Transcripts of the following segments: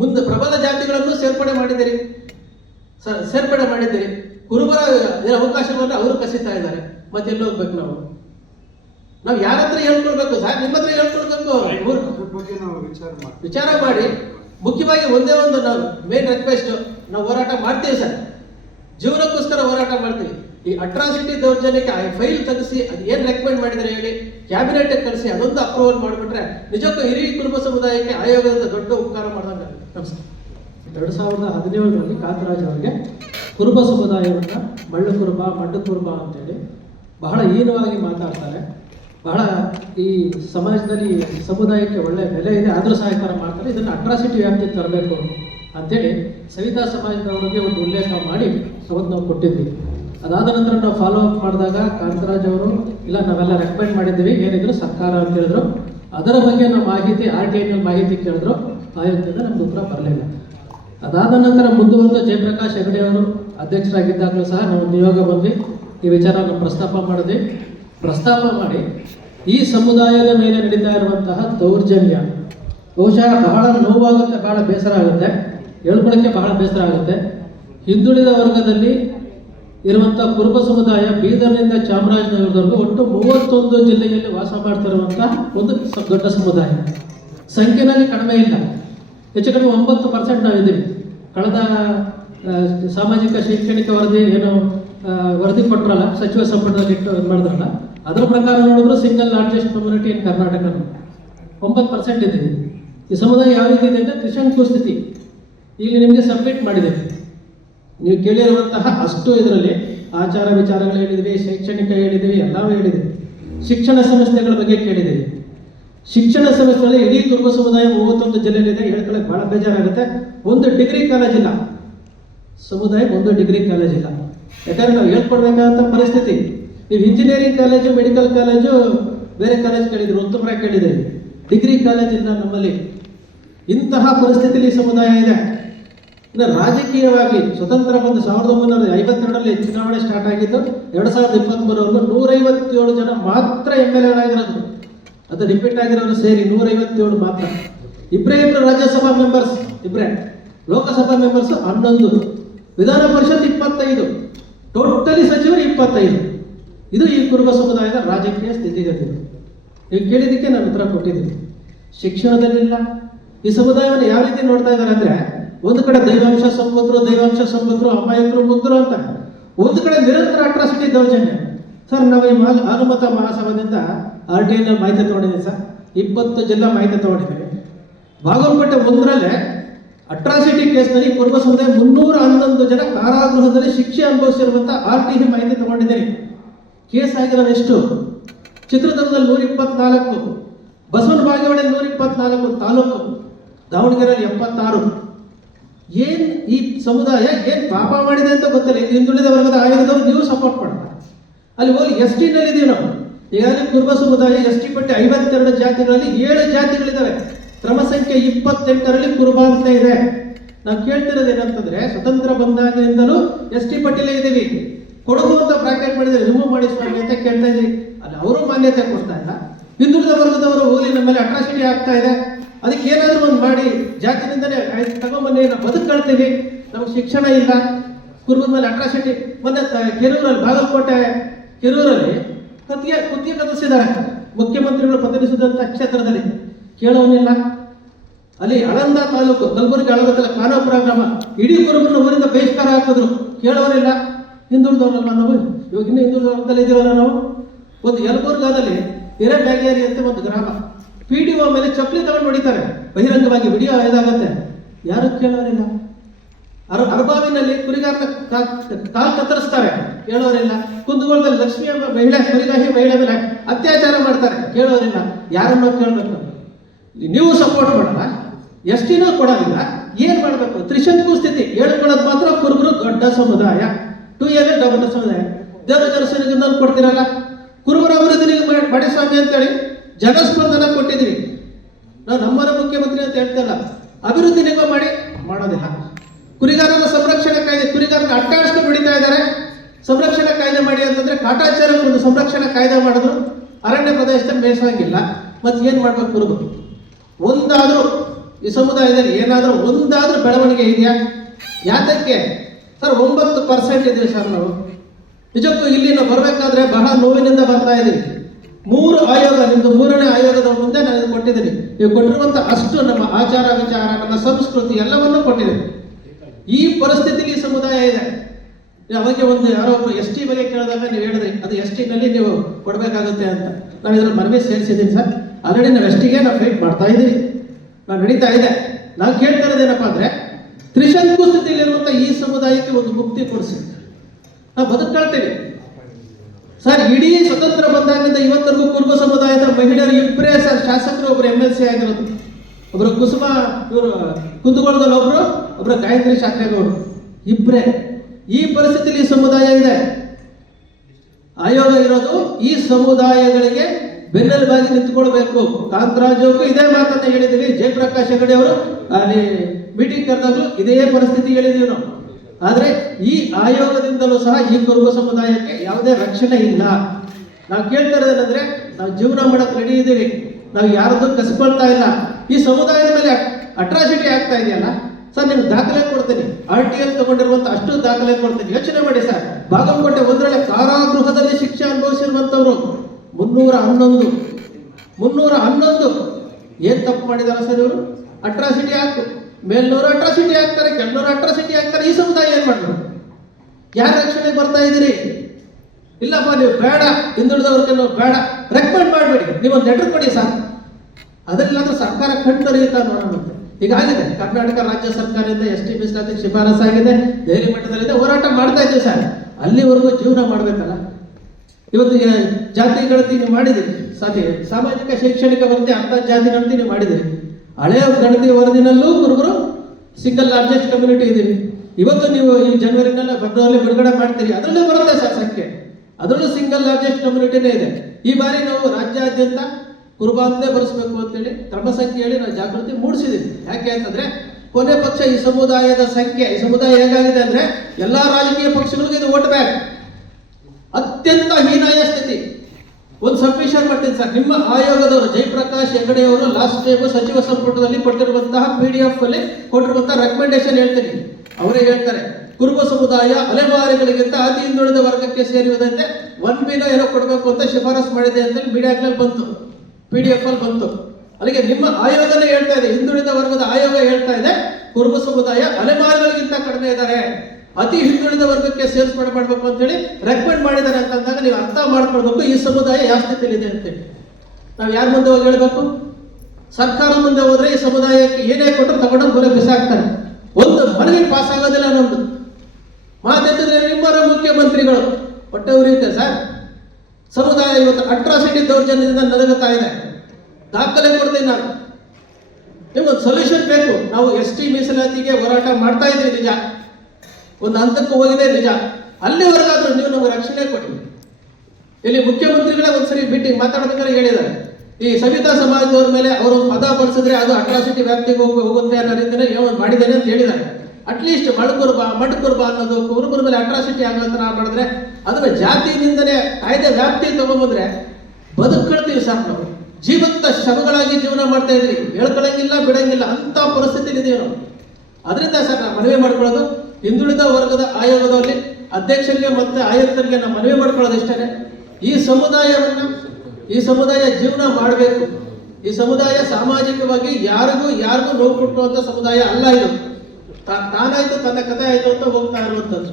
ಮುಂದೆ ಪ್ರಬಲ ಜಾತಿಗಳನ್ನು ಸೇರ್ಪಡೆ ಮಾಡಿದ್ದೀರಿ. ಕುರುಬರ ಅವಕಾಶವನ್ನು ಅವರು ಕಸಿತಾ ಇದ್ದಾರೆ. ಮತ್ತೆಲ್ಲಿ ಹೋಗ್ಬೇಕು ನಾವು ಯಾರ ಹತ್ರ ಹೇಳ್ಕೊಳ್ಬೇಕು ಸರ್? ನಿಮ್ಮ ಹತ್ರ ಹೇಳ್ಕೊಳ್ಬೇಕು. ವಿಚಾರ ಮಾಡಿ. ಮುಖ್ಯವಾಗಿ ಒಂದೇ ಒಂದು ನಾವು ಮೇನ್ ರಿಕ್ವೆಸ್ಟ್, ನಾವು ಹೋರಾಟ ಮಾಡ್ತೀವಿ ಸರ್, ಜೀವನಕ್ಕೋಸ್ಕರ ಹೋರಾಟ ಮಾಡ್ತೀವಿ. ಈ ಅಟ್ರಾಸಿಟಿ ದೌರ್ಜನ್ಯಕ್ಕೆ ಫೈಲ್ ತೆಗೆಸಿ ಅದು ಏನು ರೆಕಮೆಂಡ್ ಮಾಡಿದ್ರೆ ಹೇಳಿ ಕ್ಯಾಬಿನೆಟ್ ಕಳಿಸಿ ಅದೊಂದು ಅಪ್ರೂವಲ್ ಮಾಡಿಬಿಟ್ರೆ ನಿಜಕ್ಕೂ ಹಿರಿಯ ಕುರುಬ ಸಮುದಾಯಕ್ಕೆ ಆಯೋಗದಿಂದ ದೊಡ್ಡ ಉಪಕಾರ ಮಾಡಿದಂಗೆ. ನಮಸ್ಕಾರ. 2017ರಲ್ಲಿ ಕಾಂತರಾಜ್ ಅವರಿಗೆ ಕುರುಬ ಸಮುದಾಯವನ್ನು ಮಳ್ಳು ಕುರುಬ, ಮಡ್ಡು ಕುರುಬ ಅಂತೇಳಿ ಬಹಳ ಹೀನವಾಗಿ ಮಾತಾಡ್ತಾರೆ. ಬಹಳ ಈ ಸಮಾಜದಲ್ಲಿ ಸಮುದಾಯಕ್ಕೆ ಒಳ್ಳೆಯ ಬೆಲೆ ಇದೆ, ಆದರೂ ಸಹಾಯಕಾರ ಮಾಡ್ತಾರೆ. ಇದನ್ನು ಅಟ್ರಾಸಿಟಿ ವ್ಯಾಪ್ತಿಗೆ ತರಬೇಕು ಅಂತೇಳಿ ಸವಿತಾ ಸಮಾಜದವರಿಗೆ ಒಂದು ಉಲ್ಲೇಖ ಮಾಡಿ ಅವತ್ತು ನಾವು ಕೊಟ್ಟಿದ್ವಿ. ಅದಾದ ನಂತರ ನಾವು ಫಾಲೋ ಅಪ್ ಮಾಡಿದಾಗ ಕಾಂತರಾಜ್ ಅವರು ಇಲ್ಲ ನಾವೆಲ್ಲ ರೆಕಮೆಂಡ್ ಮಾಡಿದ್ದೀವಿ, ಏನಿದ್ರು ಸರ್ಕಾರ ಅಂತ ಹೇಳಿದ್ರು. ಅದರ ಬಗ್ಗೆ ನಾವು ಮಾಹಿತಿ RTI ಮಾಹಿತಿ ಕೇಳಿದ್ರು, ಆಯೋಗದಿಂದ ನಮ್ಗೆ ಉತ್ತರ ಬರಲಿಲ್ಲ. ಅದಾದ ನಂತರ ಮುಂದುವರೆದ ಜಯಪ್ರಕಾಶ್ ಹೆಗಡೆ ಅವರು ಅಧ್ಯಕ್ಷರಾಗಿದ್ದಾಗಲೂ ಸಹ ನಾವು ನಿಯೋಗ ಬಂದು ಈ ವಿಚಾರನ ಪ್ರಸ್ತಾಪ ಮಾಡಿ ಈ ಸಮುದಾಯದ ಮೇಲೆ ನಡೀತಾ ಇರುವಂತಹ ದೌರ್ಜನ್ಯ ಬಹುಶಃ ಬಹಳ ನೋವಾಗುತ್ತೆ, ಬಹಳ ಬೇಸರ ಆಗುತ್ತೆ, ಹೇಳ್ಕೊಳ್ಳೋಕ್ಕೆ ಬಹಳ ಬೇಸರ ಆಗುತ್ತೆ. ಹಿಂದುಳಿದ ವರ್ಗದಲ್ಲಿ ಇರುವಂಥ ಕುರುಬ ಸಮುದಾಯ ಬೀದರ್ನಿಂದ ಚಾಮರಾಜನಗರದವರೆಗೂ ಒಟ್ಟು 31 ಜಿಲ್ಲೆಯಲ್ಲಿ ವಾಸ ಮಾಡ್ತಿರುವಂಥ ಒಂದು ದೊಡ್ಡ ಸಮುದಾಯ. ಸಂಖ್ಯೆಯಲ್ಲಿ ಕಡಿಮೆ ಇಲ್ಲ, ಹೆಚ್ಚು ಕಡಿಮೆ 9% ನಾವಿದ್ದೀವಿ. ಕಳೆದ ಸಾಮಾಜಿಕ ಶೈಕ್ಷಣಿಕ ವರದಿ ಕೊಟ್ಟರಲ್ಲ, ಸಚಿವ ಸಂಪುಟದಲ್ಲಿ ಇಟ್ಟು ಮಾಡಿದ್ರಲ್ಲ, ಅದರ ಪ್ರಕಾರ ನೋಡಿದ್ರು ಸಿಂಗಲ್ ಲಾರ್ಜೆಸ್ಟ್ ಕಮ್ಯುನಿಟಿ ಇನ್ ಕರ್ನಾಟಕ 9% ಇದ್ದೀವಿ. ಈ ಸಮುದಾಯ ಯಾವ ರೀತಿ ಇದೆ ಅಂದರೆ ತ್ರಿಶಂಕು ಸ್ಥಿತಿ. ಇಲ್ಲಿ ನಿಮಗೆ ಸಬ್ಮಿಟ್ ಮಾಡಿದ್ದೇವೆ. ನೀವು ಕೇಳಿರುವಂತಹ ಅಷ್ಟು ಇದರಲ್ಲಿ ಆಚಾರ ವಿಚಾರಗಳು ಹೇಳಿದ್ವಿ, ಶೈಕ್ಷಣಿಕ ಹೇಳಿದ್ದೀವಿ, ಎಲ್ಲವೂ ಹೇಳಿದ್ದೀವಿ. ಶಿಕ್ಷಣ ಸಂಸ್ಥೆಗಳ ಬಗ್ಗೆ ಕೇಳಿದ್ದೀವಿ. ಶಿಕ್ಷಣ ಸಂಸ್ಥೆಗಳಲ್ಲಿ ಇಡೀ ಕುರುಬ ಸಮುದಾಯ 31 ಜಿಲ್ಲೆಯಲ್ಲಿದೆ. ಹೇಳ್ಕೊಳ್ಳೋಕೆ ಬಹಳ ಬೇಜಾರಾಗುತ್ತೆ. ಒಂದು ಡಿಗ್ರಿ ಕಾಲೇಜ್ ಇಲ್ಲ, ಸಮುದಾಯಕ್ಕೆ ಒಂದು ಡಿಗ್ರಿ ಕಾಲೇಜ್ ಇಲ್ಲ. ಯಾಕಂದ್ರೆ ನಾವು ಹೇಳ್ಕೊಡ್ಬೇಕಾದಂಥ ಪರಿಸ್ಥಿತಿ. ನೀವು ಇಂಜಿನಿಯರಿಂಗ್ ಕಾಲೇಜು, ಮೆಡಿಕಲ್ ಕಾಲೇಜು, ಬೇರೆ ಕಾಲೇಜ್ ಕೇಳಿದ್ರು, ಉತ್ತಮ ಕೇಳಿದ್ದೀರಿ, ಡಿಗ್ರಿ ಕಾಲೇಜ್ ಇಲ್ಲ ನಮ್ಮಲ್ಲಿ. ಇಂತಹ ಪರಿಸ್ಥಿತಿಯಲ್ಲಿ ಸಮುದಾಯ ಇದೆ. ಇನ್ನು ರಾಜಕೀಯವಾಗಿ ಸ್ವತಂತ್ರ ಬಂದು 1952ರಲ್ಲಿ ಚುನಾವಣೆ ಸ್ಟಾರ್ಟ್ ಆಗಿದ್ದು 2023ವರೆಗೂ 157 ಜನ ಮಾತ್ರ MLA ಆಗಿರೋದು. ಅದು ರಿಪೀಟ್ ಆಗಿರೋರು ಸೇರಿ 157 ಮಾತ್ರ. ಇಬ್ಬರೇ ರಾಜ್ಯಸಭಾ ಮೆಂಬರ್ಸ್, ಇಬ್ಬರೇ ಲೋಕಸಭಾ ಮೆಂಬರ್ಸ್ 11, ವಿಧಾನ ಪರಿಷತ್ 25, ಟೋಟಲಿ ಸಚಿವರು 25. ಇದು ಈ ಕುರುಬ ಸಮುದಾಯದ ರಾಜಕೀಯ ಸ್ಥಿತಿಗತಿ. ನೀವು ಕೇಳಿದ್ದಕ್ಕೆ ನಾನು ಉತ್ತರ ಕೊಟ್ಟಿದ್ದೀನಿ. ಶಿಕ್ಷಣದಲ್ಲಿಲ್ಲ. ಈ ಸಮುದಾಯವನ್ನು ಯಾವ ರೀತಿ ನೋಡ್ತಾ ಇದ್ದಾರೆ ಅಂದರೆ, ಒಂದು ಕಡೆ ದೈವಾಂಶ ಸಂಪುತ್ರು ಅಮಾಯಕರು ಮುಗ್ಧರು ಅಂತ, ಒಂದು ಕಡೆ ನಿರಂತರ ಅಟ್ರಾಸಿಟಿ ದೌರ್ಜನ್ಯ. ಸರ್, ನಾವು ಈ ಅನುಮತ ಮಹಾಸಭಾದಿಂದ RTI ಮಾಹಿತಿ ತೊಗೊಂಡಿದ್ದೀವಿ ಸರ್. 20 ಜಿಲ್ಲಾ ಮಾಹಿತಿ ತೊಗೊಂಡಿದ್ದೀವಿ. ಬಾಗಲಕೋಟೆ 1ರಲ್ಲೇ ಅಟ್ರಾಸಿಟಿ ಕೇಸ್ನಲ್ಲಿ ಕುರುಬ ಸಮುದಾಯ 311 ಜನ ಕಾರಾಗೃಹದಲ್ಲಿ ಶಿಕ್ಷೆ ಅನುಭವಿಸಿರುವಂಥ RTI ಮಾಹಿತಿ ತೊಗೊಂಡಿದ್ದೀನಿ. ಕೇಸ್ ಆಗಿರೋದು ಎಷ್ಟು? ಚಿತ್ರದುರ್ಗದಲ್ಲಿ 124, ಬಸವನ ಬಾಗೇವಾಡಿಯಲ್ಲಿ 124 ತಾಲೂಕು, ದಾವಣಗೆರೆಯಲ್ಲಿ 76. ಏನು ಈ ಸಮುದಾಯ ಏನು ಪಾಪ ಮಾಡಿದೆ ಅಂತ ಗೊತ್ತಿಲ್ಲ. ಹಿಂದುಳಿದ ವರ್ಗದ ಆಯೋಗದವರು ನೀವು ಸಪೋರ್ಟ್ ಮಾಡಲ್ಲ. ಅಲ್ಲಿ ಹೋಗಿ ST ನಲ್ಲಿದ್ದೀವಿ ನಾವು. ಈಗಾಗಲೇ ಕುರುಬ ಸಮುದಾಯ ST ಪಟ್ಟಿ 52 ಜಾತಿಗಳಲ್ಲಿ 7 ಜಾತಿಗಳಿದ್ದಾವೆ. ಕ್ರಮ ಸಂಖ್ಯೆ 28ರಲ್ಲಿ ಕುರುಬ ಅಂತ ಇದೆ. ನಾವು ಕೇಳ್ತಿರೋದು ಏನಂತಂದ್ರೆ, ಸ್ವತಂತ್ರ ಬಂದಾಗಿನಿಂದಲೂ ST ಪಟ್ಟಿಲೇ ಇದ್ದೀವಿ. ಕೊಡಗು ಅಂತ ಬ್ರಾಕೆಟ್ ಮಾಡಿದ್ರೆ ರಿಮೂವ್ ಮಾಡಿ ಸ್ವಾಮಿ ಅಂತ ಕೇಳ್ತಾ ಇದ್ದೀವಿ. ಅಲ್ಲಿ ಅವರು ಮಾನ್ಯತೆ ಕೊಡ್ತಾ ಇಲ್ಲ. ಹಿಂದುಳಿದ ವರ್ಗದವರು ಹೋಗಿ ನಮ್ಮಲ್ಲಿ ಅಟ್ರಾಸಿಟಿ ಆಗ್ತಾ ಇದೆ, ಅದಕ್ಕೆ ಏನಾದರೂ ಒಂದು ಮಾಡಿ ಜಾತಿನಿಂದಲೇ ತಗೊಂಬನ್ನಿ, ನಾವು ಬದುಕೊಳ್ತೀವಿ, ನಮ್ಗೆ ಶಿಕ್ಷಣ ಇಲ್ಲ, ಕುರುಬದ ಮೇಲೆ ಅಟ್ರಾಸಿಟಿ. ಮೊನ್ನೆ ಕೆರೂರಲ್ಲಿ, ಬಾಗಲಕೋಟೆ ಕೆರೂರಲ್ಲಿ ಕುತ್ತಿಗೆ ಕತ್ತರಿಸಿದ್ದಾರೆ ಮುಖ್ಯಮಂತ್ರಿಗಳು ಪ್ರತಿನಿಧಿಸಿದಂಥ ಕ್ಷೇತ್ರದಲ್ಲಿ. ಕೇಳೋನಿಲ್ಲ. ಅಲ್ಲಿ ಆಳಂದ ತಾಲೂಕು, ಕಲಬುರಗಿ ಆಳಂದ ಖಾನಾಪುರ ಗ್ರಾಮ, ಇಡೀ ಕುರುಬರನ್ನ ಊರಿಂದ ಬಹಿಷ್ಕಾರ ಹಾಕಿದ್ರು. ಕೇಳೋನಿಲ್ಲ. ಹಿಂದುಳಿದವರಲ್ಲ ನಾವು, ಇವಾಗ ಇನ್ನೂ ಹಿಂದುಳಿದ ವರ್ಗದಲ್ಲಿ ಇದೀವಲ್ಲ ನಾವು. ಒಂದು ಯಲಬುರ್ಗಾದಲ್ಲಿ ಹಿರೇಬ್ಯಾಗೇರಿ ಅಂತ ಒಂದು ಗ್ರಾಮ, PDO ಮೇಲೆ ಚಪ್ಪಲಿ ತಗೊಂಡು ಹೊಡಿತಾರೆ ಬಹಿರಂಗವಾಗಿ, ವಿಡಿಯೋ ಇದಾಗತ್ತೆ. ಯಾರು ಕೇಳೋರಿಲ್ಲ. ಅರಬಾವಿನಲ್ಲಿ ಕುರಿಗಾರನ ಕಾಲು ಕತ್ತರಿಸ್ತಾರೆ, ಕೇಳೋರಿಲ್ಲ. ಕುಂದಗೋಳದಲ್ಲಿ ಲಕ್ಷ್ಮಿ ಮಹಿಳೆ, ಕುರಿಗಾಹಿ ಮಹಿಳೆ ಮೇಲೆ ಅತ್ಯಾಚಾರ ಮಾಡ್ತಾರೆ, ಕೇಳೋರಿಲ್ಲ. ಯಾರನ್ನ ಕೇಳಬೇಕು? ನೀವು ಸಪೋರ್ಟ್ ಮಾಡಲ್ಲ, STನೂ ಕೊಡೋದಿಲ್ಲ. ಏನ್ ಮಾಡಬೇಕು? ತ್ರಿಶಂಕು ಸ್ಥಿತಿ. ಹೇಳ್ಕೊಳ್ಳೋದು ಮಾತ್ರ ಕುರುಬರು ದೊಡ್ಡ ಸಮುದಾಯ, 2A ದೊಡ್ಡ ಸಮುದಾಯ. ದೇವ ಜನಸೇನೆಗೆ ಕೊಡ್ತೀರಲ್ಲ, ಕುರುಬರ ಅಭಿವೃದ್ಧಿ ಮಾಡಿ ಸ್ವಾಮಿ ಅಂತೇಳಿ ಜನಸ್ಪಂದನ ಕೊಟ್ಟಿದ್ದೀವಿ ನಾವು. ನಮ್ಮರ ಮುಖ್ಯಮಂತ್ರಿ ಅಂತ ಹೇಳ್ತಲ್ಲ, ಅಭಿವೃದ್ಧಿ ನಿಗಮ ಮಾಡೋದಿಲ್ಲ. ಕುರಿಗಾರರ ಸಂರಕ್ಷಣಾ ಕಾಯ್ದೆ, ಕುರಿಗಾರನ ಅಟ್ಟಾಡಿಸ್ಕೊಂಡು ಬಿಡಿತಾ ಇದ್ದಾರೆ. ಸಂರಕ್ಷಣಾ ಕಾಯ್ದೆ ಮಾಡಿ ಅಂತಂದ್ರೆ ಕಾಟಾಚಾರ ಒಂದು ಸಂರಕ್ಷಣಾ ಕಾಯ್ದೆ ಮಾಡಿದ್ರು, ಅರಣ್ಯ ಪ್ರದೇಶದಲ್ಲಿ ಮೇಯಿಸಂಗಿಲ್ಲ. ಮತ್ತೆ ಏನ್ ಮಾಡ್ಬೇಕು? ಕುರುಬರು ಒಂದಾದ್ರೂ ಈ ಸಮುದಾಯದಲ್ಲಿ ಏನಾದರೂ ಒಂದಾದ್ರೂ ಬೆಳವಣಿಗೆ ಇದೆಯಾ? ಯಾತಕ್ಕೆ ಸರ್ 9% ಇದೀವಿ ಸರ್ ನಾವು. ನಿಜಕ್ಕೂ ಇಲ್ಲಿ ನಾವು ಬರಬೇಕಾದ್ರೆ ಬಹಳ ನೋವಿನಿಂದ ಬರ್ತಾ ಇದ್ದೀವಿ. 3 ಆಯೋಗ, ನಿಮ್ದು 3ನೇ ಆಯೋಗದ ಮುಂದೆ ನಾನು ಇದು ಕೊಟ್ಟಿದ್ದೀನಿ. ನೀವು ಕೊಟ್ಟಿರುವಂತ ಅಷ್ಟು ನಮ್ಮ ಆಚಾರ ವಿಚಾರ, ನಮ್ಮ ಸಂಸ್ಕೃತಿ ಎಲ್ಲವನ್ನೂ ಕೊಟ್ಟಿದ್ದೀವಿ. ಈ ಪರಿಸ್ಥಿತಿಲಿ ಈ ಸಮುದಾಯ ಇದೆ. ಅವಾಗ ಒಂದು ಯಾರೋ ಒಬ್ರು ST ಬಗ್ಗೆ ಕೇಳಿದಾಗ ನೀವು ಹೇಳಿದ್ರಿ ಅದು ST ನಲ್ಲಿ ನೀವು ಕೊಡಬೇಕಾಗುತ್ತೆ ಅಂತ. ನಾವು ಇದ್ರಲ್ಲಿ ಮನವಿ ಸೇರಿಸಿದ್ದೀನಿ ಸರ್. ಆಲ್ರೆಡಿ ನಾವು ST ಗೆ ನಾವು ಫೈಟ್ ಮಾಡ್ತಾ ಇದ್ದೀವಿ, ನಾವು ನಡೀತಾ ಇದೆ. ನಾವು ಕೇಳ್ತಾ ಇರೋದೇನಪ್ಪ ಅಂದ್ರೆ ತ್ರಿಶಂಕು ಸ್ಥಿತಿಯಲ್ಲಿರುವಂತ ಈ ಸಮುದಾಯಕ್ಕೆ ಒಂದು ಮುಕ್ತಿ ಕೊಡಿಸಿ ನಾವು ಬದುಕೊಳ್ತೇವೆ ಸರ್. ಇಡೀ ಸ್ವತಂತ್ರ ಬಂದಾಗಿಂದ ಇವತ್ತರೆಗೂ ಕುರುಬ ಸಮುದಾಯದ ಮಹಿಳೆಯರು ಇಬ್ಬರೇ ಸರ್ ಶಾಸಕರು. ಒಬ್ರು MLC ಆಗಿರೋದು, ಒಬ್ರು ಕುಸುಮ, ಇವರು ಕುಂದಗೋಳದಲ್ಲಿ ಒಬ್ರು ಗಾಯತ್ರಿ ಶಾಖೆಗೌಡರು, ಇಬ್ಬರೇ. ಈ ಪರಿಸ್ಥಿತಿಯಲ್ಲಿ ಈ ಸಮುದಾಯ ಇದೆ. ಆಯೋಗ ಇರೋದು ಈ ಸಮುದಾಯಗಳಿಗೆ ಬೆನ್ನೆಲುಬಾಗಿ ನಿಂತ್ಕೊಳ್ಬೇಕು. ಕಾಂತರಾಜ್ ಅವರು ಇದೇ ಮಾತನ್ನ ಹೇಳಿದ್ದೀವಿ. ಜಯಪ್ರಕಾಶ್ ಹೆಗಡೆ ಅವರು ಅಲ್ಲಿ ಮೀಟಿಂಗ್ ಕರೆದಾಗಲೂ ಇದೇ ಪರಿಸ್ಥಿತಿ ಹೇಳಿದೀವಿ ನಾವು. ಆದ್ರೆ ಈ ಆಯೋಗದಿಂದಲೂ ಸಹ ಈ ಕುರುಬ ಸಮುದಾಯಕ್ಕೆ ಯಾವುದೇ ರಕ್ಷಣೆ ಇಲ್ಲ. ನಾವು ಕೇಳ್ತಾ ಇರೋದೇನಂದ್ರೆ ನಾವು ಜೀವನ ಮಾಡಕ್ ರೆಡಿ ಇದ್ದೀವಿ, ನಾವು ಯಾರದ್ದು ಕಸ್ಕೊಳ್ತಾ ಇಲ್ಲ. ಈ ಸಮುದಾಯದ ಮೇಲೆ ಅಟ್ರಾಸಿಟಿ ಆಗ್ತಾ ಇದೆಯಲ್ಲ ಸರ್, ನಿಮ್ಗೆ ದಾಖಲೆ ಕೊಡ್ತೀನಿ. RTL ತಗೊಂಡಿರುವಂತ ಅಷ್ಟು ದಾಖಲೆ ಕೊಡ್ತೀನಿ. ಯೋಚನೆ ಮಾಡಿ ಸರ್, ಬಾಗಲಕೋಟೆ 1ರಲ್ಲಿ ಕಾರಾಗೃಹದಲ್ಲಿ ಶಿಕ್ಷೆ ಅನುಭವಿಸಿರುವಂತವ್ರು 311 ಏನ್ ತಪ್ಪು ಮಾಡಿದಾರ ಸರ್ ಇವರು? ಅಟ್ರಾಸಿಟಿ ಹಾಕು, ಮೇಲ್ನೂರು ಅಟ್ರಾಸಿಟಿ ಆಗ್ತಾರೆ, ಕೆಳನೂರು ಅಟ್ರಾಸಿಟಿ ಆಗ್ತಾರೆ. ಈ ಸಮುದಾಯ ಏನ್ ಮಾಡಿದ್ರು? ಯಾರ ರಕ್ಷಣೆಗೆ ಬರ್ತಾ ಇದ್ದೀರಿ? ಇಲ್ಲಪ್ಪ ನೀವು ಬೇಡ, ಹಿಂದುಳಿದವ್ರಿಗೆ ನಾವು ಬೇಡ, ರೆಕಮೆಂಡ್ ಮಾಡಬೇಡಿ, ನೀವೊಂದು ಲೆಟರ್ ಕೊಡಿ ಸಾಕು. ಅದರಿಲ್ಲಾದ್ರೂ ಸರ್ಕಾರ ಕಣ್ತರಿಯುತ್ತಾ ನೋಡೋಣಂತೆ. ಈಗಾಗಿದೆ ಕರ್ನಾಟಕ ರಾಜ್ಯ ಸರ್ಕಾರದಿಂದ ST ಮೀಸಲಾತಿ ಶಿಫಾರಸ್ ಆಗಿದೆ, ದೆಹಲಿ ಮಟ್ಟದಲ್ಲಿದೆ, ಹೋರಾಟ ಮಾಡ್ತಾ ಇದ್ದೀವಿ ಸರ್. ಅಲ್ಲಿವರೆಗೂ ಜೀವನ ಮಾಡ್ಬೇಕಲ್ಲ. ಇವತ್ತು ಜಾತಿ ಗಣತಿ ನೀವು ಮಾಡಿದಿರಿ, ಸಾಮಾಜಿಕ ಶೈಕ್ಷಣಿಕ ವರದಿ ಜಾತಿ ಗಣತಿ ನೀವು ಮಾಡಿದಿರಿ. ಹಳೆಯ ಗಣತಿ ವರದಿನಲ್ಲೂ ಕುರುಬರು ಸಿಂಗಲ್ ಲಾರ್ಜೆಸ್ಟ್ ಕಮ್ಯುನಿಟಿ ಇದೀವಿ. ಇವತ್ತು ನೀವು ಈ ಜನವರಿನೆಲ್ಲ ಫೆಬ್ರವರಿ ಬಿಡುಗಡೆ ಮಾಡ್ತೀರಿ, ಅದರಲ್ಲೇ ಬರುತ್ತೆ ಸರ್ ಸಂಖ್ಯೆ, ಅದರಲ್ಲೂ ಸಿಂಗಲ್ ಲಾರ್ಜೆಸ್ಟ್ ಕಮ್ಯುನಿಟಿನೇ ಇದೆ. ಈ ಬಾರಿ ನಾವು ರಾಜ್ಯಾದ್ಯಂತ ಕುರುಬಾಂದೇ ಬರೆಸಬೇಕು ಅಂತೇಳಿ ಕ್ರಮ ಸಂಖ್ಯೆಯಲ್ಲಿ ನಾವು ಜಾಗೃತಿ ಮೂಡಿಸಿದ್ದೀವಿ. ಯಾಕೆ ಅಂತಂದ್ರೆ ಕೊನೆ ಪಕ್ಷ ಈ ಸಮುದಾಯದ ಸಂಖ್ಯೆ, ಈ ಸಮುದಾಯ ಹೇಗಾಗಿದೆ ಅಂದ್ರೆ ಎಲ್ಲಾ ರಾಜಕೀಯ ಪಕ್ಷಗಳಿಗೂ ಇದು ವೋಟ್ ಬ್ಯಾಂಕ್, ಅತ್ಯಂತ ಹೀನಾಯ ಸ್ಥಿತಿ. ಒಂದು ಸಬ್ಮಿಷನ್ ಮಾಡ್ತೀನಿ ಸರ್, ನಿಮ್ಮ ಆಯೋಗದವರು ಜಯಪ್ರಕಾಶ್ ಹೆಗಡೆ ಅವರು ಲಾಸ್ಟ್ ಟೈಮ್ ಸಚಿವ ಸಂಪುಟದಲ್ಲಿ ಕೊಟ್ಟಿರುವಂತಹ PDF ಅಲ್ಲಿ ಕೊಟ್ಟಿರುವಂತಹ ರೆಕಮೆಂಡೇಶನ್ ಹೇಳ್ತೀನಿ. ಅವರೇ ಹೇಳ್ತಾರೆ ಕುರುಬ ಸಮುದಾಯ ಅಲೆಮಾರಿಗಳಿಗಿಂತ ಅತಿ ಹಿಂದುಳಿದ ವರ್ಗಕ್ಕೆ ಸೇರಿರುವುದಂತೆ 1B ಏನೋ ಕೊಡಬೇಕು ಅಂತ ಶಿಫಾರಸ್ ಮಾಡಿದೆ ಅಂತ ಮೀಡಿಯಾಗಳಲ್ಲಿ ಬಂತು, PDF ಅಲ್ಲಿ ಬಂತು. ಅಲ್ಲಿಗೆ ನಿಮ್ಮ ಆಯೋಗನೇ ಹೇಳ್ತಾ ಇದೆ, ಹಿಂದುಳಿದ ವರ್ಗದ ಆಯೋಗ ಹೇಳ್ತಾ ಇದೆ ಕುರುಬ ಸಮುದಾಯ ಅಲೆಮಾರಿಗಳಿಗಿಂತ ಕಡಿಮೆ ಇದ್ದಾರೆ, ಅತಿ ಹಿಂದುಳಿದ ವರ್ಗಕ್ಕೆ ಮಾಡಬೇಕು ಅಂತ ಹೇಳಿ ರೆಕಮೆಂಡ್ ಮಾಡಿದ್ದಾರೆ ಅಂತಂದಾಗ ನೀವು ಅರ್ಥ ಮಾಡ್ಕೊಳ್ಬೇಕು ಈ ಸಮುದಾಯ ಯಾವ ಸ್ಥಿತಿಯಲ್ಲಿ ಇದೆ ಅಂತೇಳಿ. ನಾವು ಯಾರ ಮುಂದೆ ಹೋಗಿ ಹೇಳ್ಬೇಕು? ಸರ್ಕಾರ ಮುಂದೆ ಹೋದ್ರೆ ಈ ಸಮುದಾಯಕ್ಕೆ ಏನೇ ಕೊಟ್ಟರು ತಗೊಂಡು ಮೂಲೆ ಬಿಸಾಕ್ತಾರೆ. ಒಂದು ಮನವಿ ಪಾಸ್ ಆಗೋದಿಲ್ಲ ನಮ್ದು. ಮಾತೆತ್ತಿದ್ರೆ ನಿಮ್ಮರ ಮುಖ್ಯಮಂತ್ರಿಗಳು ಹೊಟ್ಟೆ ಉರಿಯುತ್ತೆ ಸರ್. ಸಮುದಾಯ ಇವತ್ತು ಅಟ್ರಾಸಿಟಿ ದೌರ್ಜನ್ಯದಿಂದ ನಲಗುತ್ತಾ ಇದೆ. ದಾಖಲೆ ಕೊಡ್ತೀನಿ ನಾನು, ನಿಮ್ಗೊಂದು ಸೊಲ್ಯೂಷನ್ ಬೇಕು. ನಾವು ST ಮೀಸಲಾತಿಗೆ ಹೋರಾಟ ಮಾಡ್ತಾ ಇದ್ದೀವಿ ನಿಜ, ಒಂದು ಹಂತಕ್ಕೆ ಹೋಗಿದೆ ನಿಜ. ಅಲ್ಲಿವರೆಗಾದ್ರೂ ನೀವು ನಮಗೆ ರಕ್ಷಣೆ ಕೊಡಿ. ಇಲ್ಲಿ ಮುಖ್ಯಮಂತ್ರಿಗಳೇ ಒಂದ್ಸರಿ ಮೀಟಿಂಗ್ ಮಾತಾಡಬೇಕಾದ್ರೆ ಹೇಳಿದ್ದಾರೆ, ಈ ಸವಿತಾ ಸಮಾಜದವ್ರ ಮೇಲೆ ಅವರು ಪದ ಬಳಸಿದ್ರೆ ಅದು ಅಟ್ರಾಸಿಟಿ ವ್ಯಾಪ್ತಿಗೆ ಹೋಗುತ್ತೆ ಅನ್ನೋ ರೀತಿಯಲ್ಲಿ ಏನೋ ಮಾಡಿದ್ದೇನೆ ಅಂತ ಹೇಳಿದ್ದಾರೆ. ಅಟ್ಲೀಸ್ಟ್ ಮಡ್ಕುರ್ಬಾ ಅನ್ನೋದು ಕುರುಬರ ಮೇಲೆ ಅಟ್ರಾಸಿಟಿ ಆಗೋ ತರ ಮಾಡಿದ್ರೆ ಅದನ್ನ ಜಾತಿಯಿಂದಲೇ ಕಾಯ್ದೆ ವ್ಯಾಪ್ತಿ ತಗೊಂಡ್ಬಂದ್ರೆ ಬದುಕೊಳ್ತೀವಿ ಸರ್. ನಾವು ಜೀವಂತ ಶವಗಳಾಗಿ ಜೀವನ ಮಾಡ್ತಾ ಇದ್ವಿ, ಹೇಳ್ಕೊಳಂಗಿಲ್ಲ ಬಿಡಂಗಿಲ್ಲ ಅಂತ ಪರಿಸ್ಥಿತಿಲಿ ಇದೀವಿ ನಾವು. ಅದರಿಂದ ಸರ್ ನಾವು ಮನವಿ ಮಾಡ್ಕೊಳ್ಳೋದು, ಹಿಂದುಳಿದ ವರ್ಗದ ಆಯೋಗದಲ್ಲಿ ಅಧ್ಯಕ್ಷರಿಗೆ ಮತ್ತೆ ಆಯುಕ್ತರಿಗೆ ನಾವು ಮನವಿ ಮಾಡ್ಕೊಳ್ಳೋದು ಇಷ್ಟೇ. ಈ ಸಮುದಾಯ ಜೀವನ ಮಾಡಬೇಕು. ಈ ಸಮುದಾಯ ಸಾಮಾಜಿಕವಾಗಿ ಯಾರಿಗೂ ನೋವು ಕೊಟ್ಟುವಂತ ಸಮುದಾಯ ಅಲ್ಲ. ಇದು ತಾನಾಯ್ತು ತನ್ನ ಕಥೆ ಆಯ್ತು ಅಂತ ಹೋಗ್ತಾ ಇರುವಂತದ್ದು.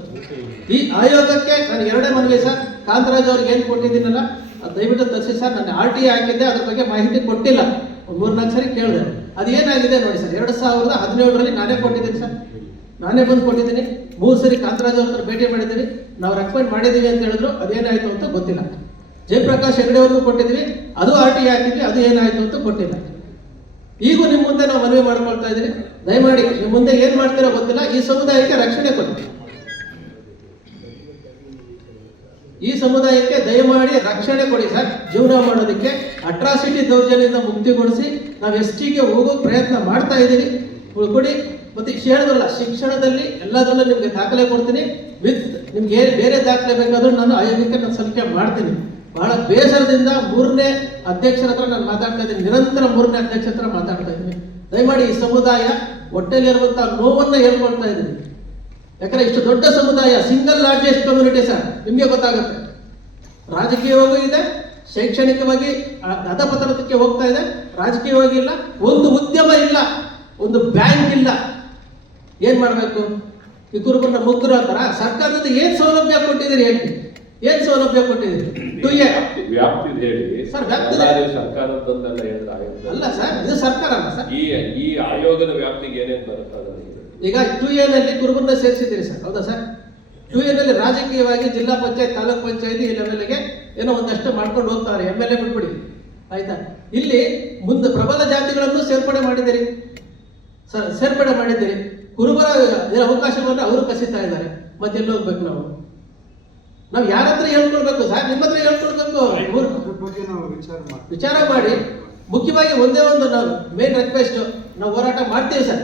ಈ ಆಯೋಗಕ್ಕೆ ನಾನು ಎರಡೇ ಮನವಿ ಸರ್, ಕಾಂತರಾಜ್ ಅವ್ರಿಗೆ ಏನ್ ಕೊಟ್ಟಿದ್ದೀನಲ್ಲ ಅದು ದಯವಿಟ್ಟು ತರಿಸಿ ಸರ್. ನಾನು RTI ಹಾಕಿದ್ದೆ, ಅದ್ರ ಬಗ್ಗೆ ಮಾಹಿತಿ ಕೊಟ್ಟಿಲ್ಲ, ಒಂದು 3-4 ಸರಿ ಕೇಳಿದೆ. ಅದೇನಾಗಿದೆ ನೋಡಿ ಸರ್, 2017ರಲ್ಲಿ ನಾನೇ ಕೊಟ್ಟಿದ್ದೀನಿ ಸರ್, ನಾನೇ ಬಂದು ಕೊಟ್ಟಿದ್ದೀನಿ. 3 ಸರಿ ಕಾಂತರಾಜ್ ಅವ್ರ ಭೇಟಿ ಮಾಡಿದ್ದೀವಿ, ನಾವು ರೆಕಮೆಂಡ್ ಮಾಡಿದ್ದೀವಿ ಅಂತ ಹೇಳಿದ್ರು. ಅದೇನಾಯ್ತು ಅಂತ ಗೊತ್ತಿಲ್ಲ. ಜಯಪ್ರಕಾಶ್ ಹೆಗಡೆ ಅವ್ರಿಗೂ ಕೊಟ್ಟಿದ್ದೀವಿ, ಅದು RTI ಹಾಕಿದ್ವಿ, ಅದು ಏನಾಯ್ತು ಅಂತ ಗೊತ್ತಿಲ್ಲ. ಈಗೂ ನಿಮ್ಮ ಮುಂದೆ ನಾವು ಮನವಿ ಮಾಡ್ಕೊಳ್ತಾ ಇದ್ದೀವಿ, ದಯಮಾಡಿ ನಿಮ್ಮ ಮುಂದೆ ಏನ್ ಮಾಡ್ತೀರೋ ಗೊತ್ತಿಲ್ಲ, ಈ ಸಮುದಾಯಕ್ಕೆ ರಕ್ಷಣೆ ಕೊಡಿ. ಈ ಸಮುದಾಯಕ್ಕೆ ದಯಮಾಡಿ ರಕ್ಷಣೆ ಕೊಡಿ ಸರ್. ಜೀವನ ಮಾಡೋದಕ್ಕೆ ಅಟ್ರಾಸಿಟಿ ದೌರ್ಜನ್ಯದಿಂದ ಮುಕ್ತಿಗೊಳಿಸಿ ನಾವು STಗೆ ಹೋಗೋ ಪ್ರಯತ್ನ ಮಾಡ್ತಾ ಇದ್ದೀವಿ. ಕೊಡಿ. ಮತ್ತೆ ಹೇಳಿದ್ರಲ್ಲ, ಶಿಕ್ಷಣದಲ್ಲಿ ಎಲ್ಲದರಲ್ಲೂ ನಿಮ್ಗೆ ದಾಖಲೆ ಕೊಡ್ತೀನಿ. ವಿತ್ ನಿಮ್ಗೆ ಬೇರೆ ದಾಖಲೆ ಬೇಕಾದ್ರೂ ನಾನು ಆಯೋಗಕ್ಕೆ ನಾನು ಸಲ್ಲಿಕೆ ಮಾಡ್ತೀನಿ. ಬಹಳ ಬೇಸರದಿಂದ 3ನೇ ಅಧ್ಯಕ್ಷರ ಹತ್ರ ನಾನು ಮಾತಾಡ್ತಾ ಇದ್ದೀನಿ, ನಿರಂತರ 3ನೇ ಅಧ್ಯಕ್ಷರ ಹತ್ರ ಮಾತಾಡ್ತಾ ಇದ್ದೀನಿ. ದಯಮಾಡಿ ಈ ಸಮುದಾಯ ಹೊಟ್ಟೆಲಿರುವಂತಹ ನೋವನ್ನ ಹೇಳ್ಕೊಳ್ತಾ ಇದ್ದೀನಿ. ಯಾಕಂದ್ರೆ ಇಷ್ಟು ದೊಡ್ಡ ಸಮುದಾಯ, ಸಿಂಗಲ್ ಲಾರ್ಜೆಸ್ಟ್ ಕಮ್ಯುನಿಟಿ ಸರ್, ನಿಮಗೆ ಗೊತ್ತಾಗುತ್ತೆ. ರಾಜಕೀಯವಾಗೂ ಇದೆ, ಶೈಕ್ಷಣಿಕವಾಗಿ ಅಧಪತನಕ್ಕೆ ಹೋಗ್ತಾ ಇದೆ, ರಾಜಕೀಯವಾಗಿ ಇಲ್ಲ, ಒಂದು ಉದ್ಯಮ ಇಲ್ಲ, ಒಂದು ಬ್ಯಾಂಕ್ ಇಲ್ಲ. ಏನ್ ಮಾಡ್ಬೇಕು? ಈ ಕುರುಬರನ್ನ ಮುಗ್ಧರು ಅಂತಾರ. ಸರ್ಕಾರದಿಂದ ಏನ್ ಸೌಲಭ್ಯ ಕೊಟ್ಟಿದ್ದೀರಿ ಹೇಳಿ? ಏನ್ ಸೌಲಭ್ಯ ಕೊಟ್ಟಿದ್ದೀರಿ? ವ್ಯಾಪ್ತಿ ಹೇಳಿ ಸರ್. ವ್ಯಾಪ್ತಿ ಸರ್ಕಾರದಂತೆಲ್ಲ ಅಲ್ಲ ಸರ್, ಇದು ಸರ್ಕಾರ ಅಲ್ಲ ಸರ್. ಈ ಆಯೋಗದ ವ್ಯಾಪ್ತಿಗೆ ಏನೇನು ಬರುತ್ತೆ? ಈಗ 2A ನಲ್ಲಿ ಕುರುಬರನ್ನ ಸೇರಿಸಿದ್ದೀರಿ ಸರ್, ಹೌದಾ ಸರ್? 2A ನಲ್ಲಿ ರಾಜಕೀಯವಾಗಿ ಜಿಲ್ಲಾ ಪಂಚಾಯತ್, ತಾಲೂಕ್ ಪಂಚಾಯತ್ ಈ ಲೆವೆಲ್ಗೆ ಏನೋ ಒಂದಷ್ಟು ಮಾಡ್ಕೊಂಡು ಹೋಗ್ತಾರೆ. MLA ಬಿಟ್ಬಿಡಿ, ಆಯ್ತಾ? ಇಲ್ಲಿ ಮುಂದೆ ಪ್ರಬಲ ಜಾತಿಗಳನ್ನು ಸೇರ್ಪಡೆ ಮಾಡಿದ್ದೀರಿ ಸರ್, ಸೇರ್ಪಡೆ ಮಾಡಿದ್ದೀರಿ. ಕುರುಬರ ಅವಕಾಶವನ್ನು ಅವರು ಕಸಿತಾ ಇದ್ದಾರೆ. ಮತ್ತೆ ಎಲ್ಲಿ ಹೋಗ್ಬೇಕು ನಾವು? ಯಾರ ಹತ್ರ ಹೇಳ್ಕೊಳ್ಬೇಕು ಸರ್? ನಿಮ್ಮ ಹತ್ರ ಹೇಳ್ಕೊಳ್ಬೇಕು. ವಿಚಾರ ಮಾಡಿ. ಮುಖ್ಯವಾಗಿ ಒಂದೇ ಒಂದು ನಾವು ಮೇನ್ ರಿಕ್ವೆಸ್ಟ್, ನಾವು ಹೋರಾಟ ಮಾಡ್ತೀವಿ ಸರ್,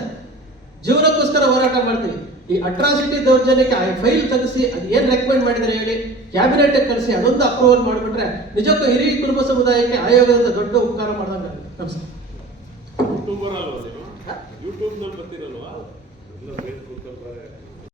ಜೀವನಕ್ಕೋಸ್ಕರ ಹೋರಾಟ ಮಾಡ್ತೀವಿ. ಈ ಅಟ್ರಾಸಿಟಿ ದೌರ್ಜನ್ಯಕ್ಕೆ ಫೈಲ್ ತೆಗೆಸಿ ಅದು ಏನ್ ರೆಕಮೆಂಡ್ ಮಾಡಿದ್ರೆ ಹೇಳಿ, ಕ್ಯಾಬಿನೆಟ್ ಕಳಿಸಿ ಅದೊಂದು ಅಪ್ರೂವಲ್ ಮಾಡಿಬಿಟ್ರೆ ನಿಜಕ್ಕೂ ಹಿರಿಯ ಕುರುಬ ಸಮುದಾಯಕ್ಕೆ ಆಯೋಗದಿಂದ ದೊಡ್ಡ ಉಪಕಾರ ಮಾಡಿದಂಗ. ನಮಸ್ಕಾರ. ಯೂಟ್ಯೂಬ್ ನಲ್ಲಿ ಬರ್ತಿರಲ್ವಾ?